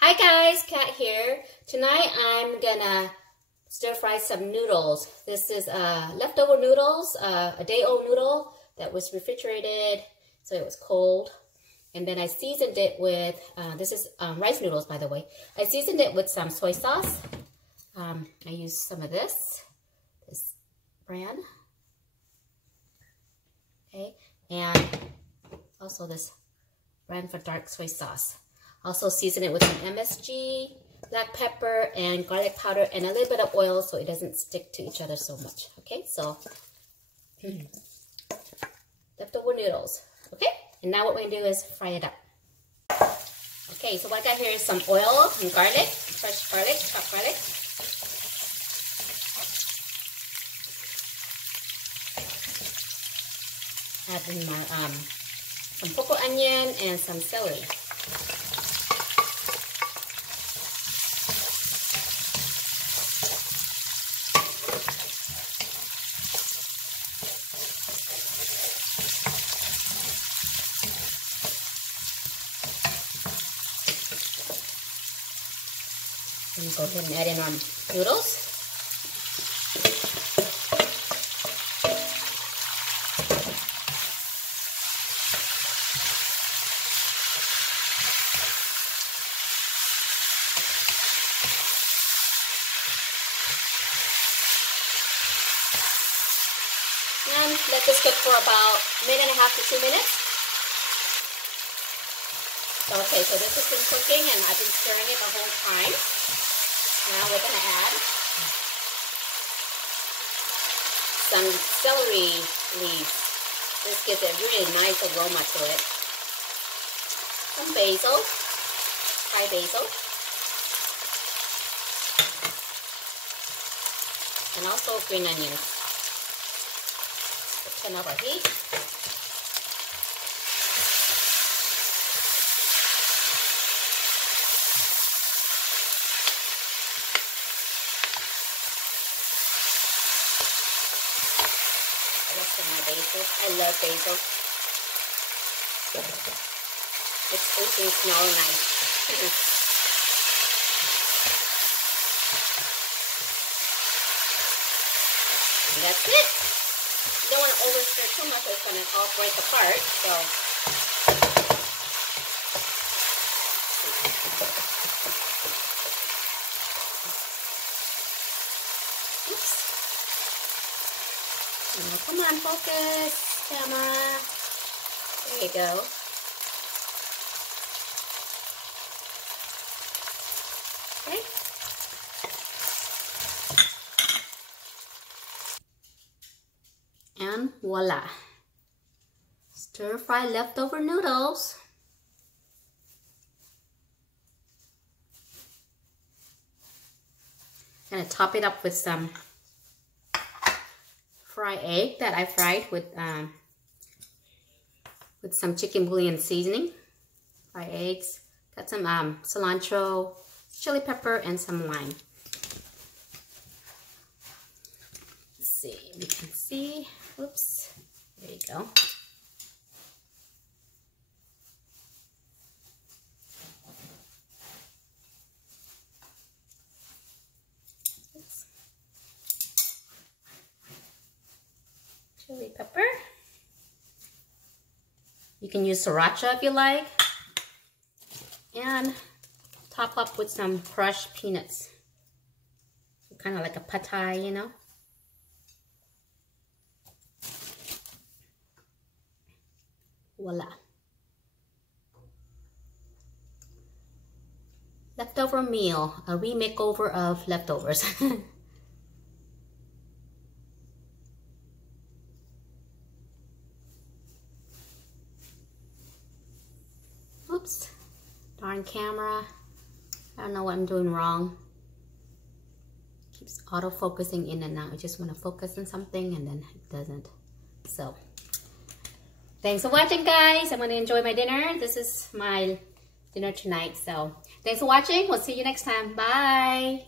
Hi guys, Kat here. Tonight I'm gonna stir fry some noodles. This is leftover noodles, a day-old noodle that was refrigerated, so it was cold. And then I seasoned it with, this is rice noodles by the way. I seasoned it with some soy sauce. I used some of this brand. Okay, and also this brand for dark soy sauce. Also season it with some MSG, black pepper, and garlic powder, and a little bit of oil so it doesn't stick to each other so much. Okay, so leftover noodles. Okay, and now what we're gonna do is fry it up. Okay, so what I got here is some oil and garlic, fresh garlic, chopped garlic. Add in my some purple onion and some celery. And go ahead and add in our noodles. And let this cook for about a minute and a half to 2 minutes. Okay, so this has been cooking and I've been stirring it the whole time. Now we're going to add some celery leaves. This gives a really nice aroma to it. Some basil, fried basil. And also green onions. Turn up our heat. Rest of my basil. I love basil. It's oozing smell nice. And that's it. You don't want to over stir too much, or it's going to all break apart. So, oops. Now, come on, focus, camera. There you go. Okay. And voila, stir fry leftover noodles. Gonna top it up with some fried egg that I fried with some chicken bouillon seasoning. Fried eggs. Got some cilantro, chili pepper, and some lime. Let's see, you can see. Oops, there you go. Oops. Chili pepper. You can use sriracha if you like. And top up with some crushed peanuts. Kind of like a pad thai, you know. Voila. Leftover meal, a remakeover of leftovers. Oops, darn camera. I don't know what I'm doing wrong. Keeps auto-focusing in and out. I just want to focus on something and then it doesn't. So, thanks for watching, guys. I'm going to enjoy my dinner. This is my dinner tonight. So, thanks for watching. We'll see you next time. Bye.